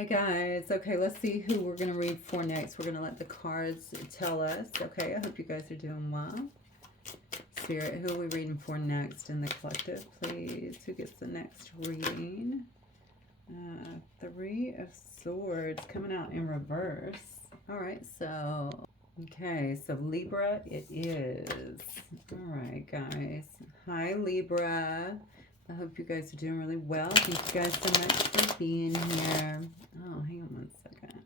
Hey guys, okay, let's see who we're going to read for next. We're going to let the cards tell us. Okay, I hope you guys are doing well. Spirit, who are we reading for next in the collective, please? Who gets the next reading? Three of Swords coming out in reverse. All right, so, okay, so Libra it is. All right, guys. Hi, Libra. I hope you guys are doing really well. Thank you guys so much for being here. Oh, hang on one second.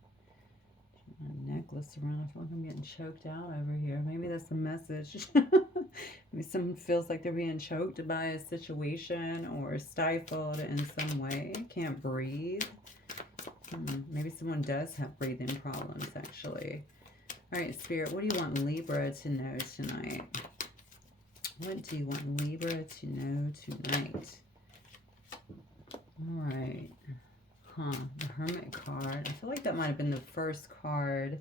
My necklace around. I feel like I'm getting choked out over here. Maybe that's a message. Maybe someone feels like they're being choked by a situation or stifled in some way. Can't breathe. Maybe someone does have breathing problems, actually. All right, Spirit, what do you want Libra to know tonight? What do you want Libra to know tonight? All right. The Hermit card. I feel like that might have been the first card.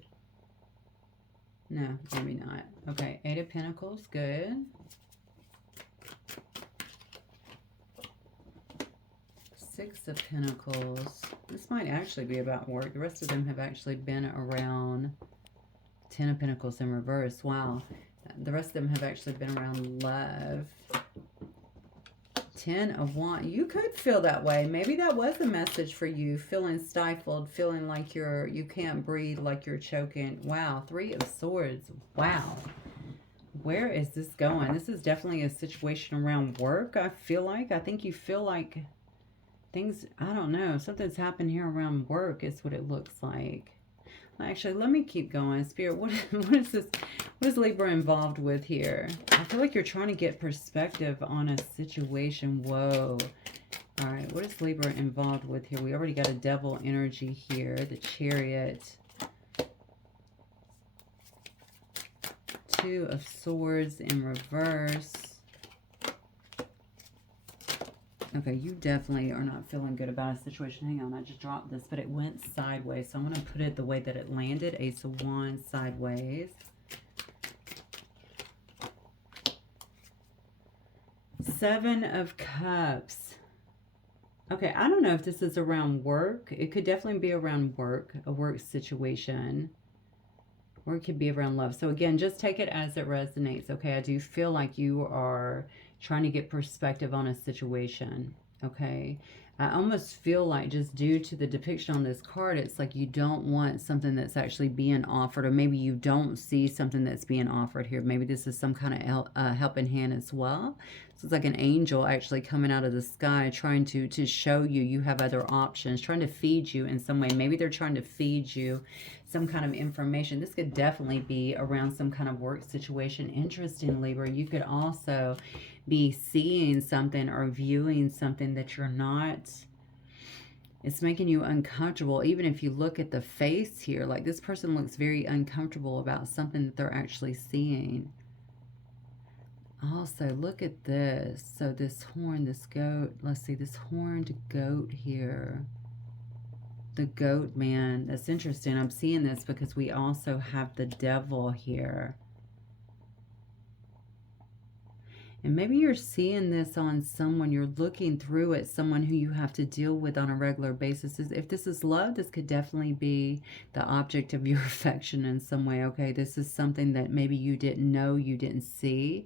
No, maybe not. Okay, Eight of Pentacles, good. Six of Pentacles. This might actually be about work. The rest of them have actually been around. Ten of Pentacles in reverse. Wow. The rest of them have actually been around love. 10 of Wands. You could feel that way. Maybe that was a message for you. Feeling stifled, feeling like you can't breathe, like you're choking. Wow. Three of Swords. Wow. Where is this going? This is definitely a situation around work, I feel like. I think you feel like things, I don't know, something's happened here around work is what it looks like. Actually, let me keep going. Spirit, what is this? What is Libra involved with here? I feel like you're trying to get perspective on a situation. Whoa. All right, what is Libra involved with here? We already got a devil energy here. The Chariot. Two of Swords in reverse. Okay, you definitely are not feeling good about a situation. Hang on, I just dropped this, but it went sideways. So I'm going to put it the way that it landed. Ace of Wands sideways. Seven of Cups. Okay, I don't know if this is around work. It could definitely be around work, a work situation. Or it could be around love. So again, just take it as it resonates. Okay, I do feel like you are trying to get perspective on a situation. Okay, I almost feel like just due to the depiction on this card, it's like you don't want something that's actually being offered, or maybe you don't see something that's being offered here. Maybe this is some kind of helping hand as well. So it's like an angel actually coming out of the sky trying to show you have other options, trying to feed you in some way. Maybe they're trying to feed you some kind of information. This could definitely be around some kind of work situation. Interesting, Libra. You could also be seeing something or viewing something that you're not. It's making you uncomfortable. Even if you look at the face here, like this person looks very uncomfortable about something that they're actually seeing. Also, look at this. So this horn, this goat, let's see, this horned goat here. The goat man. That's interesting. I'm seeing this because we also have the devil here. And maybe you're seeing this on someone, you're looking through at someone who you have to deal with on a regular basis. If this is love, this could definitely be the object of your affection in some way, okay? This is something that maybe you didn't know, you didn't see.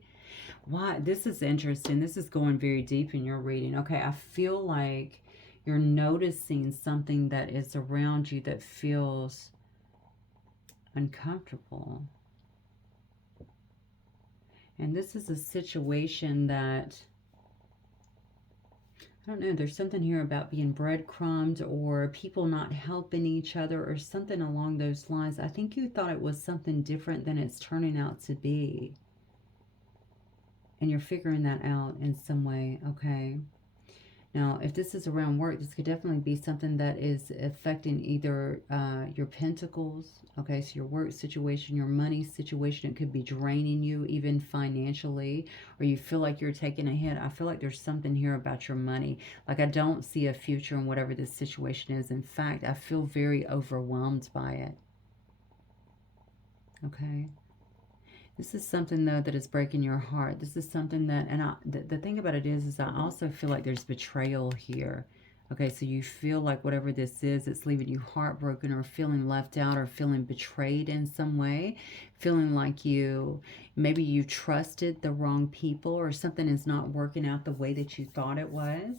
Why? This is interesting. This is going very deep in your reading. Okay, I feel like you're noticing something that is around you that feels uncomfortable. And this is a situation that, I don't know, there's something here about being breadcrumbed or people not helping each other or something along those lines. I think you thought it was something different than it's turning out to be. And you're figuring that out in some way, okay? Now, if this is around work, this could definitely be something that is affecting either your pentacles, okay, so your work situation, your money situation. It could be draining you even financially, or you feel like you're taking a hit. I feel like there's something here about your money. Like I don't see a future in whatever this situation is. In fact, I feel very overwhelmed by it, okay? This is something, though, that is breaking your heart. This is something that, and the thing about it is I also feel like there's betrayal here. Okay, so you feel like whatever this is, it's leaving you heartbroken or feeling left out or feeling betrayed in some way, feeling like maybe you trusted the wrong people or something is not working out the way that you thought it was.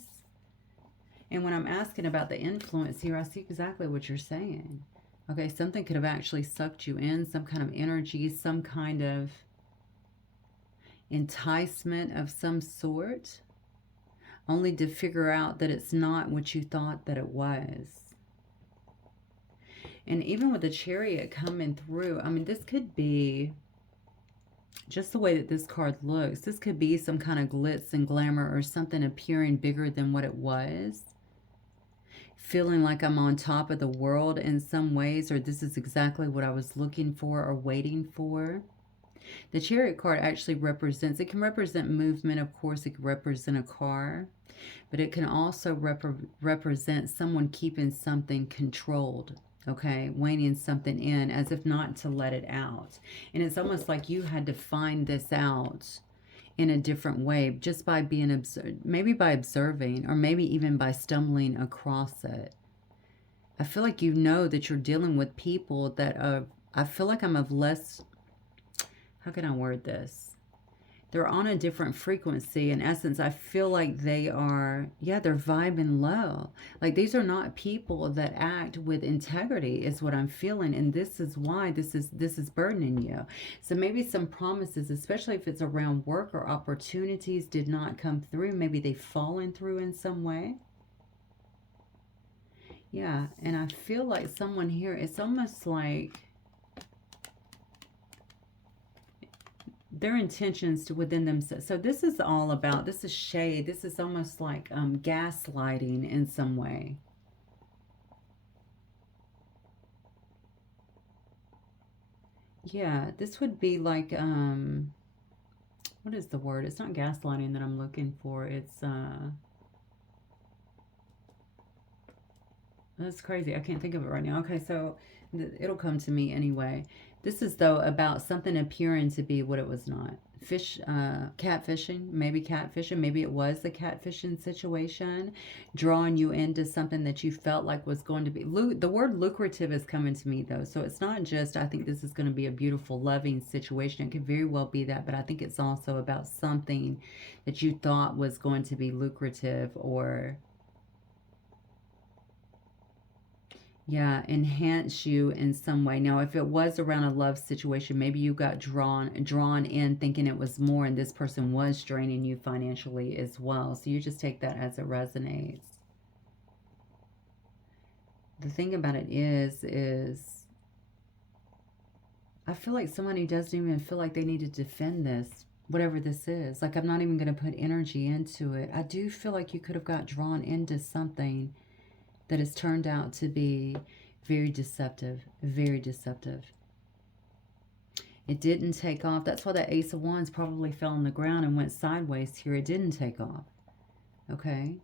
And when I'm asking about the influence here, I see exactly what you're saying. Okay, something could have actually sucked you in, some kind of energy, some kind of enticement of some sort, only to figure out that it's not what you thought that it was. And even with the Chariot coming through, I mean, this could be just the way that this card looks. This could be some kind of glitz and glamour or something appearing bigger than what it was. Feeling like I'm on top of the world in some ways, or this is exactly what I was looking for or waiting for. The Chariot card actually represents, it can represent movement, of course, it can represent a car, but it can also represent someone keeping something controlled, okay, weighing something in as if not to let it out. And it's almost like you had to find this out in a different way, just by being maybe by observing, or maybe even by stumbling across it. I feel like you know that you're dealing with people that are, I feel like I'm of less, how can I word this? They're on a different frequency. In essence, I feel like they are, yeah, they're vibing low. Like these are not people that act with integrity is what I'm feeling. And this is why this is burdening you. So maybe some promises, especially if it's around work or opportunities, did not come through. Maybe they've fallen through in some way. Yeah, and I feel like someone here, it's almost like their intentions to within themselves. So this is all about, this is shade. This is almost like gaslighting in some way. Yeah, this would be like, what is the word? It's not gaslighting that I'm looking for. It's, that's crazy. I can't think of it right now. Okay, so it'll come to me anyway. This is, though, about something appearing to be what it was not. Catfishing, maybe it was a catfishing situation, drawing you into something that you felt like was going to be. The word lucrative is coming to me, though. So it's not just, I think this is going to be a beautiful, loving situation. It could very well be that, but I think it's also about something that you thought was going to be lucrative or, yeah, enhance you in some way. Now, if it was around a love situation, maybe you got drawn in thinking it was more, and this person was draining you financially as well. So you just take that as it resonates. The thing about it is I feel like someone who doesn't even feel like they need to defend this, whatever this is. Like, I'm not even going to put energy into it. I do feel like you could have got drawn into something that has turned out to be very deceptive, very deceptive. It didn't take off. That's why that Ace of Wands probably fell on the ground and went sideways here. It didn't take off, okay?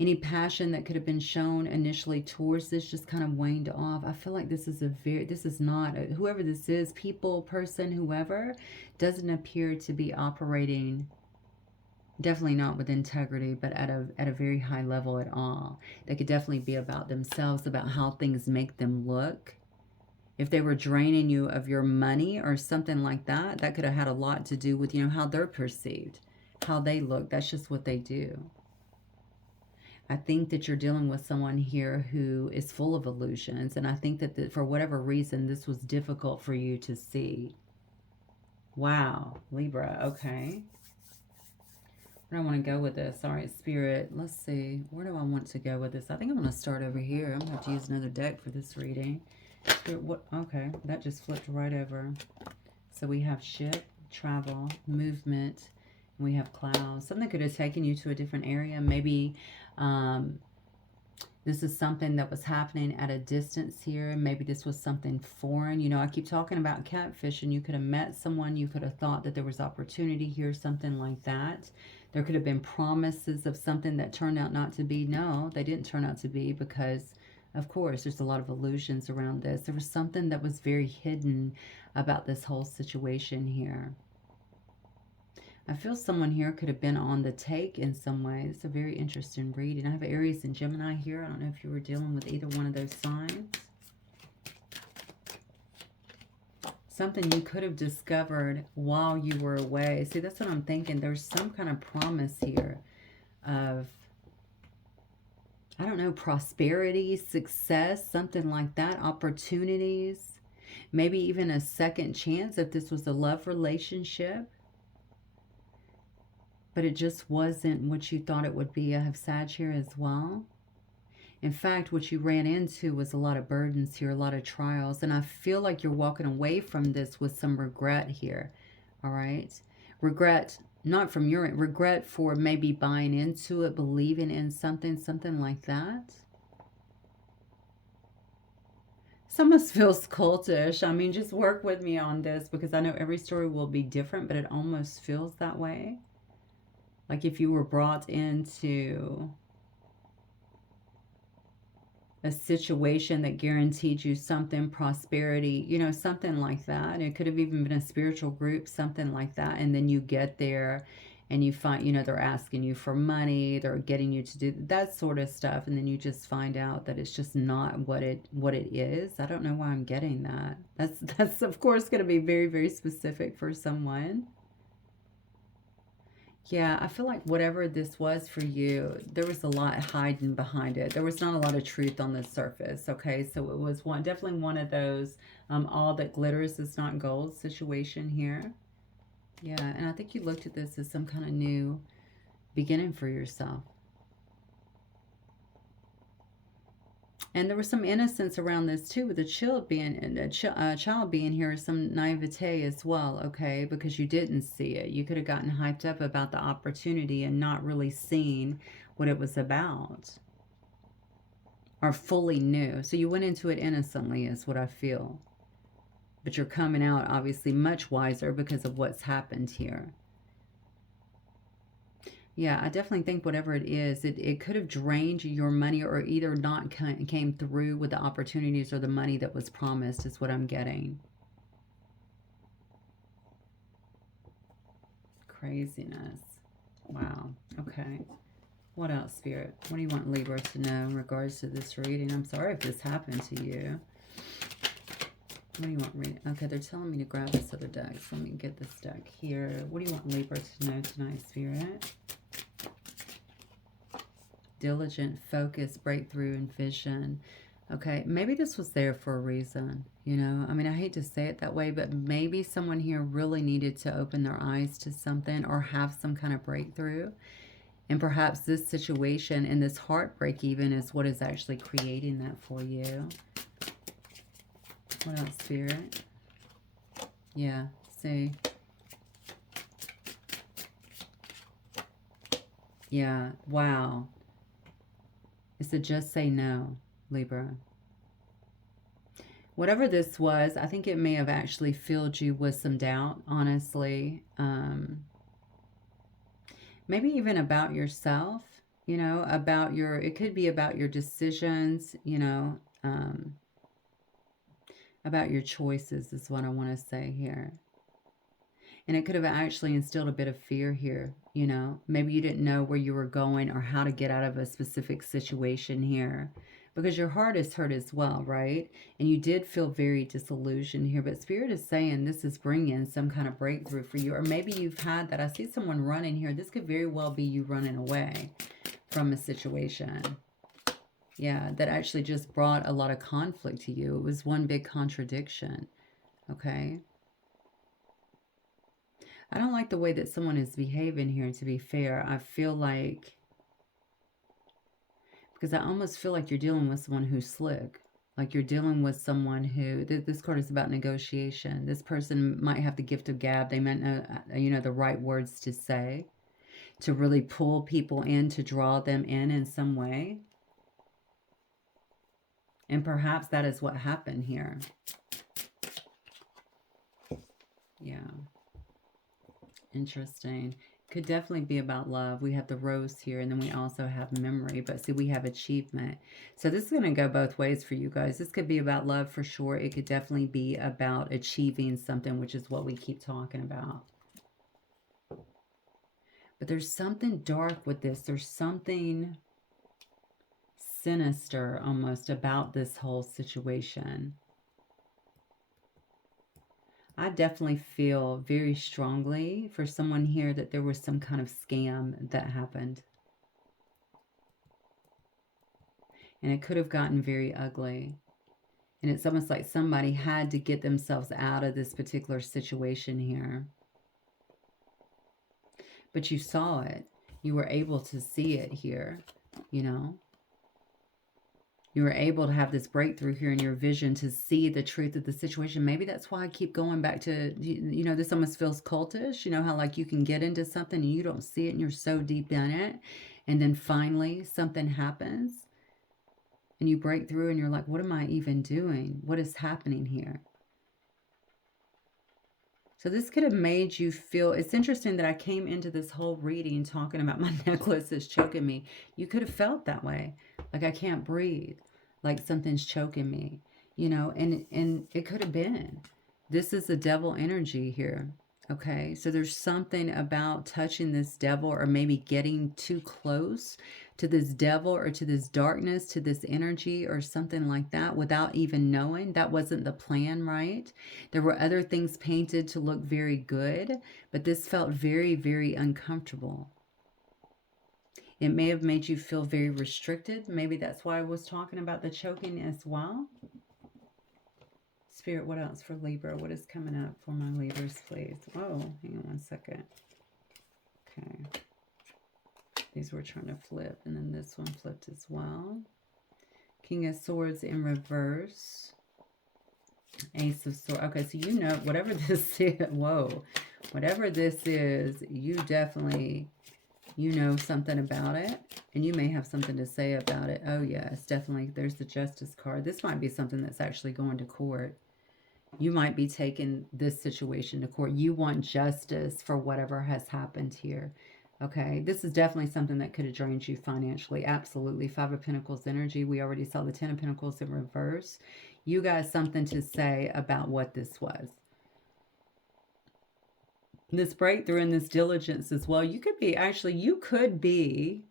Any passion that could have been shown initially towards this just kind of waned off. I feel like this is not, whoever this is, people, person, whoever, doesn't appear to be operating, definitely not with integrity, but at a very high level at all. They could definitely be about themselves, about how things make them look. If they were draining you of your money or something like that, that could have had a lot to do with, how they're perceived, how they look. That's just what they do. I think that you're dealing with someone here who is full of illusions, and I think that for whatever reason, this was difficult for you to see. Wow, Libra, okay. Where do I want to go with this? All right, Spirit, let's see. Where do I want to go with this? I think I'm going to start over here. I'm going to have to use another deck for this reading. Spirit, what? Okay, that just flipped right over. So we have ship, travel, movement, and we have clouds. Something could have taken you to a different area. Maybe this is something that was happening at a distance here. Maybe this was something foreign. I keep talking about catfish, and you could have met someone. You could have thought that there was opportunity here, something like that. There could have been promises of something that turned out not to be. No, they didn't turn out to be because, of course, there's a lot of illusions around this. There was something that was very hidden about this whole situation here. I feel someone here could have been on the take in some way. It's a very interesting reading. I have Aries and Gemini here. I don't know if you were dealing with either one of those signs. Something you could have discovered while you were away. See, that's what I'm thinking. There's some kind of promise here of, I don't know, prosperity, success, something like that, opportunities, maybe even a second chance if this was a love relationship, but it just wasn't what you thought it would be. I have Sag here as well. In fact, what you ran into was a lot of burdens here, a lot of trials, and I feel like you're walking away from this with some regret here, all right? Regret, not from your end, regret for maybe buying into it, believing in something like that. This almost feels cultish. I mean, just work with me on this because I know every story will be different, but it almost feels that way. Like if you were brought into a situation that guaranteed you something, prosperity, you know, something like that. It could have even been a spiritual group, something like that. And then you get there and you find, you know, they're asking you for money, they're getting you to do that sort of stuff. And then you just find out that it's just not what it is. I don't know why I'm getting that. That's of course going to be very, very specific for someone. Yeah, I feel like whatever this was for you, there was a lot hiding behind it. There was not a lot of truth on the surface, okay? So it was definitely one of those all that glitters is not gold situation here. Yeah, and I think you looked at this as some kind of new beginning for yourself. And there was some innocence around this too, with a child being here, some naivete as well, okay? Because you didn't see it. You could have gotten hyped up about the opportunity and not really seen what it was about or fully knew. So you went into it innocently is what I feel. But you're coming out obviously much wiser because of what's happened here. Yeah, I definitely think whatever it is, it could have drained your money or either not came through with the opportunities or the money that was promised is what I'm getting. Craziness. Wow. Okay. What else, Spirit? What do you want Libra to know in regards to this reading? I'm sorry if this happened to you. What do you want reading? Okay, they're telling me to grab this other deck. So let me get this deck here. What do you want Libra to know tonight, Spirit? Diligent, focus, breakthrough, and vision. Okay, maybe this was there for a reason, you know? I mean, I hate to say it that way, but maybe someone here really needed to open their eyes to something or have some kind of breakthrough. And perhaps this situation and this heartbreak even is what is actually creating that for you. What else, Spirit? Yeah, see. Yeah, wow. It's to just say no, Libra. Whatever this was, I think it may have actually filled you with some doubt, honestly. Maybe even about yourself, you know, about your, it could be about your decisions, you know, about your choices is what I want to say here. And it could have actually instilled a bit of fear here, you know. Maybe you didn't know where you were going or how to get out of a specific situation here. Because your heart is hurt as well, right? And you did feel very disillusioned here. But Spirit is saying this is bringing some kind of breakthrough for you. Or maybe you've had that. I see someone running here. This could very well be you running away from a situation. Yeah, that actually just brought a lot of conflict to you. It was one big contradiction, okay? I don't like the way that someone is behaving here, to be fair. I feel like, because I almost feel like you're dealing with someone who's slick. Like you're dealing with someone who, this card is about negotiation. This person might have the gift of gab. They might know, you know, the right words to say to really pull people in, to draw them in some way. And perhaps that is what happened here. Yeah. Interesting. Could definitely be about love. We have the rose here, and then we also have memory. But see, we have achievement. So this is going to go both ways for you guys. This could be about love for sure. It could definitely be about achieving something, which is what we keep talking about. But there's something dark with this. There's something sinister almost about this whole situation. I definitely feel very strongly for someone here that there was some kind of scam that happened. And it could have gotten very ugly. And it's almost like somebody had to get themselves out of this particular situation here. But you saw it. You were able to see it here, you know. You were able to have this breakthrough here in your vision to see the truth of the situation. Maybe that's why I keep going back to, you know, this almost feels cultish. You know how like you can get into something and you don't see it and you're so deep in it. And then finally something happens and you break through and you're like, what am I even doing? What is happening here? So this could have made you feel, it's interesting that I came into this whole reading talking about my necklace is choking me. You could have felt that way. Like I can't breathe, like something's choking me, you know, and it could have been. This is the devil energy here. Okay, so there's something about touching this devil or maybe getting too close to this devil or to this darkness, to this energy or something like that without even knowing. That wasn't the plan, right? There were other things painted to look very good, but this felt very, very uncomfortable. It may have made you feel very restricted. Maybe that's why I was talking about the choking as well. Spirit, what else for Libra? What is coming up for my Libras, please? Oh, hang on one second. Okay. These we're trying to flip, and then this one flipped as well. King of Swords in reverse. Ace of Swords. Okay, so you know, whatever this is, whoa. Whatever this is, you definitely, you know something about it, and you may have something to say about it. Oh, yes, definitely. There's the Justice card. This might be something that's actually going to court. You might be taking this situation to court. You want justice for whatever has happened here. Okay, this is definitely something that could have drained you financially. Absolutely. Five of Pentacles energy. We already saw the Ten of Pentacles in reverse. You got something to say about what this was. This breakthrough and this diligence as well. You could be, actually, you could be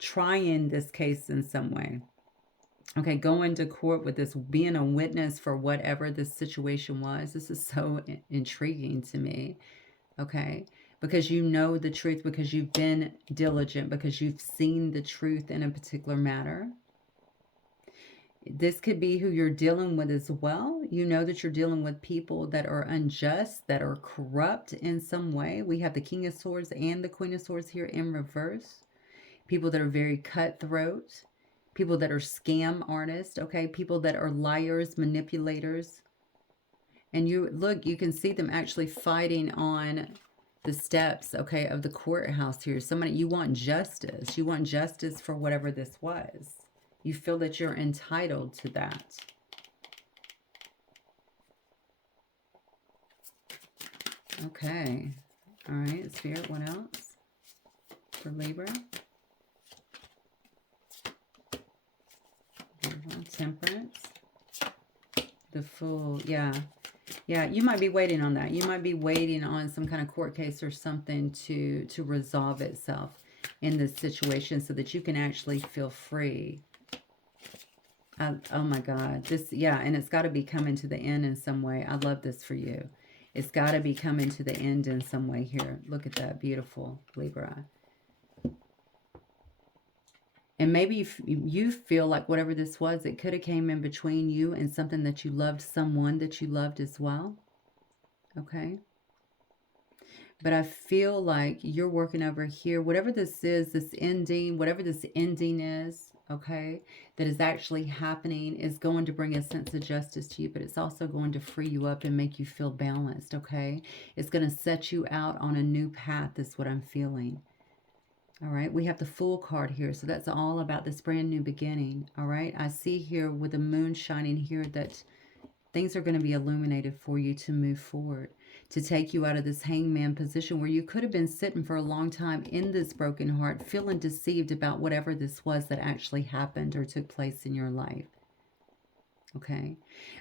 trying this case in some way. Okay, going to court with this, being a witness for whatever this situation was. This is so intriguing to me. Okay, because you know the truth, because you've been diligent, because you've seen the truth in a particular matter. This could be who you're dealing with as well. You know that you're dealing with people that are unjust, that are corrupt in some way. We have the King of Swords and the Queen of Swords here in reverse. People that are very cutthroat. People that are scam artists, okay? People that are liars, manipulators. And you look, you can see them actually fighting on the steps, okay, of the courthouse here. Somebody, you want justice. You want justice for whatever this was. You feel that you're entitled to that. Okay. All right, Spirit, what else for Libra? Temperance. The Fool, yeah. Yeah, you might be waiting on that. You might be waiting on some kind of court case or something to resolve itself in this situation so that you can actually feel free. Oh my God. This, yeah, and it's got to be coming to the end in some way. I love this for you. It's got to be coming to the end in some way here. Look at that. Beautiful, Libra. And maybe you feel like whatever this was, it could have came in between you and something that you loved, someone that you loved as well. Okay. But I feel like you're working over here. Whatever this is, this ending, whatever this ending is, okay, that is actually happening is going to bring a sense of justice to you, but it's also going to free you up and make you feel balanced, okay? It's going to set you out on a new path is what I'm feeling. All right, we have the Fool card here, so that's all about this brand new beginning. All right, I see here with the moon shining here that things are going to be illuminated for you to move forward, to take you out of this hangman position where you could have been sitting for a long time in this broken heart, feeling deceived about whatever this was that actually happened or took place in your life. Okay,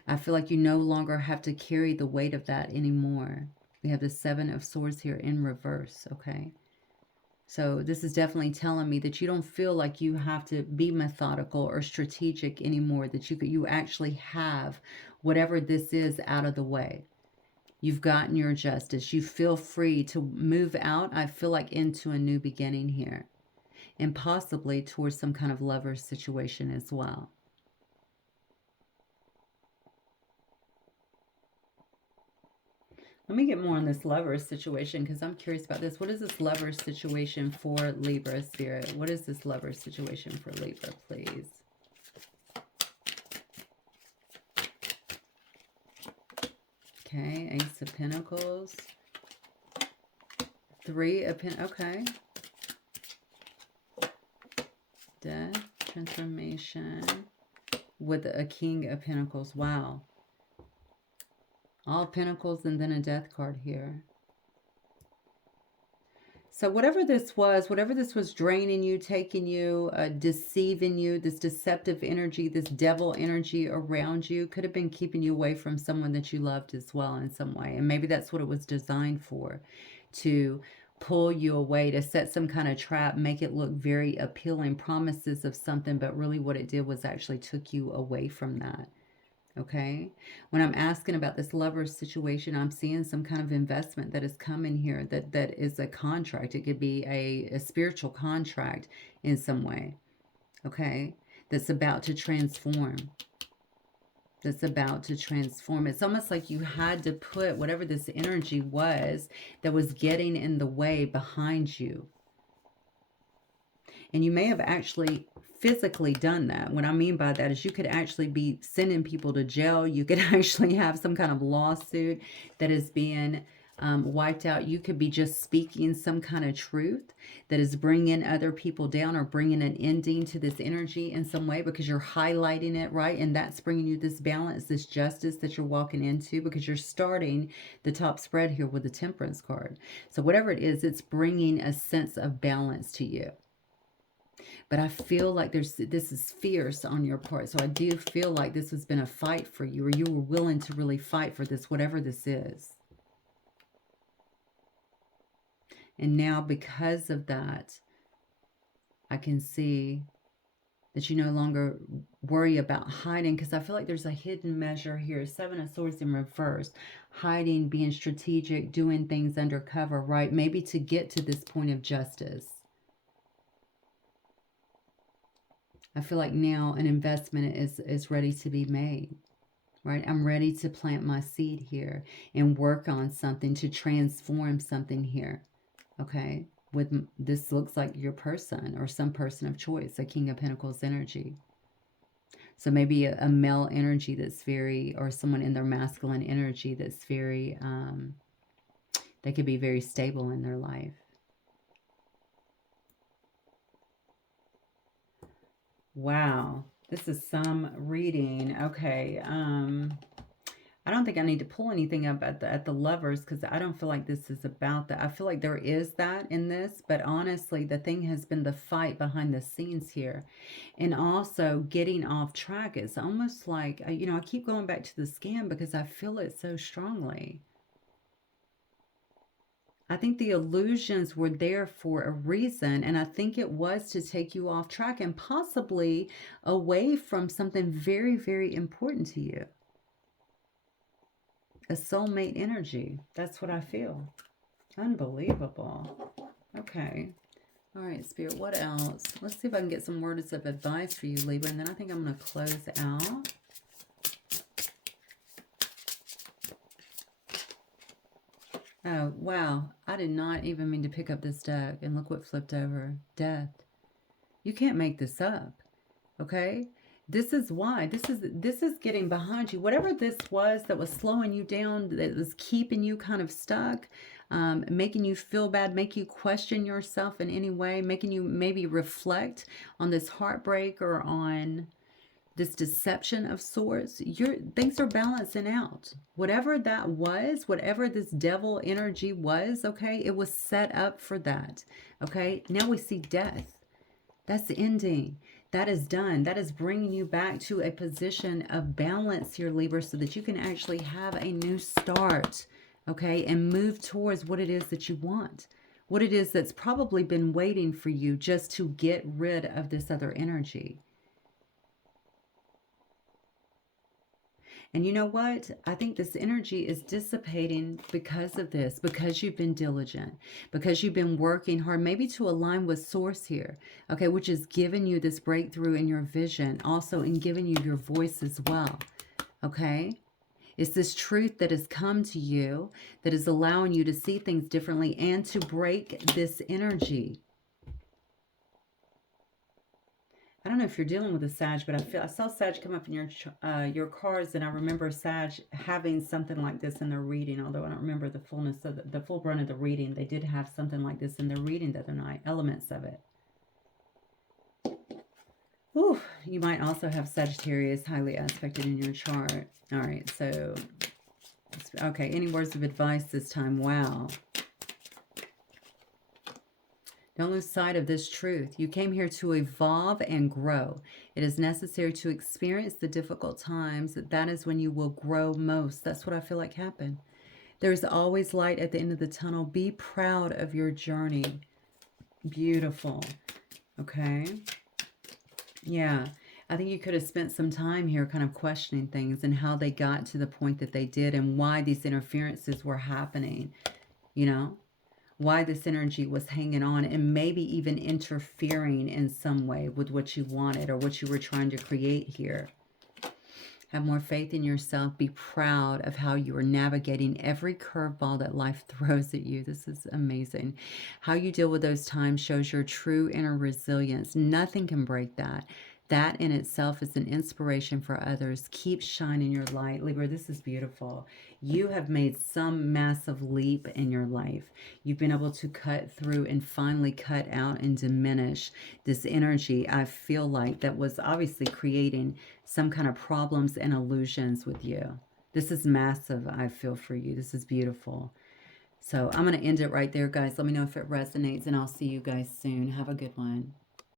I feel like you no longer have to carry the weight of that anymore. We have the Seven of Swords here in reverse, okay? So this is definitely telling me that you don't feel like you have to be methodical or strategic anymore, that you actually have whatever this is out of the way. You've gotten your justice. You feel free to move out, I feel like, into a new beginning here, and possibly towards some kind of lover situation as well. Let me get more on this lover situation because I'm curious about this. What is this lover situation for Libra, Spirit? What is this lover situation for Libra, please? Okay, Ace of Pentacles. Three of Pentacles. Okay. Death, transformation. With a King of Pentacles. Wow. All Pentacles and then a Death card here. So whatever this was draining you, taking you, deceiving you, this deceptive energy, this devil energy around you could have been keeping you away from someone that you loved as well in some way. And maybe that's what it was designed for, to pull you away, to set some kind of trap, make it look very appealing, promises of something, but really what it did was actually took you away from that. Okay, when I'm asking about this lover situation, I'm seeing some kind of investment that is coming here, that is a contract. It could be a spiritual contract in some way. Okay, that's about to transform. That's about to transform. It's almost like you had to put whatever this energy was that was getting in the way behind you. And you may have actually physically done that. What I mean by that is you could actually be sending people to jail. You could actually have some kind of lawsuit that is being wiped out. You could be just speaking some kind of truth that is bringing other people down or bringing an ending to this energy in some way because you're highlighting it, right? And that's bringing you this balance, this justice that you're walking into because you're starting the top spread here with the Temperance card. So whatever it is, it's bringing a sense of balance to you. But I feel like this is fierce on your part. So I do feel like this has been a fight for you, or you were willing to really fight for this, whatever this is. And now because of that, I can see that you no longer worry about hiding, because I feel like there's a hidden measure here. Seven of Swords in reverse. Hiding, being strategic, doing things undercover, right? Maybe to get to this point of justice. I feel like now an investment is ready to be made, right? I'm ready to plant my seed here and work on something to transform something here, okay? With this looks like your person or some person of choice, a King of Pentacles energy. So maybe a male energy that's very, or someone in their masculine energy that's very, they could be very stable in their life. Wow, this is some reading. Okay, I don't think I need to pull anything up at the lovers because I don't feel like this is about that. I feel like there is that in this, but honestly, the thing has been the fight behind the scenes here. And also getting off track. It's almost like, you know, I keep going back to the scam because I feel it so strongly. I think the illusions were there for a reason, and I think it was to take you off track and possibly away from something very, very important to you. A soulmate energy. That's what I feel. Unbelievable. Okay. All right, Spirit, what else? Let's see if I can get some words of advice for you, Libra, and then I think I'm going to close out. Oh, wow. I did not even mean to pick up this deck. And look what flipped over. Death. You can't make this up. Okay? This is why. This is getting behind you. Whatever this was that was slowing you down, that was keeping you kind of stuck, making you feel bad, make you question yourself in any way, making you maybe reflect on this heartbreak or on this deception of sorts, things are balancing out. Whatever that was, whatever this devil energy was, okay, it was set up for that. Okay, now we see death. That's ending. That is done. That is bringing you back to a position of balance here, Libra, so that you can actually have a new start, okay, and move towards what it is that you want, what it is that's probably been waiting for you just to get rid of this other energy. And you know what? I think this energy is dissipating because of this, because you've been diligent, because you've been working hard, maybe to align with source here, okay, which is giving you this breakthrough in your vision, also in giving you your voice as well, okay? It's this truth that has come to you that is allowing you to see things differently and to break this energy. I don't know if you're dealing with a Sag, but I saw Sag come up in your cards, and I remember Sag having something like this in their reading. Although I don't remember the fullness of the full brunt of the reading, they did have something like this in their reading the other night. Elements of it. Ooh, you might also have Sagittarius highly aspected in your chart. All right, so okay. Any words of advice this time? Wow. Don't lose sight of this truth. You came here to evolve and grow. It is necessary to experience the difficult times. That is when you will grow most. That's what I feel like happened. There's always light at the end of the tunnel. Be proud of your journey. Beautiful. Okay. Yeah. I think you could have spent some time here kind of questioning things and how they got to the point that they did and why these interferences were happening, you know? Why this energy was hanging on and maybe even interfering in some way with what you wanted or what you were trying to create here. Have more faith in yourself. Be proud of how you are navigating every curveball that life throws at you. This is amazing. How you deal with those times shows your true inner resilience. Nothing can break that. That in itself is an inspiration for others. Keep shining your light. Libra, this is beautiful. You have made some massive leap in your life. You've been able to cut through and finally cut out and diminish this energy, I feel like, that was obviously creating some kind of problems and illusions with you. This is massive, I feel, for you. This is beautiful. So I'm going to end it right there, guys. Let me know if it resonates, and I'll see you guys soon. Have a good one.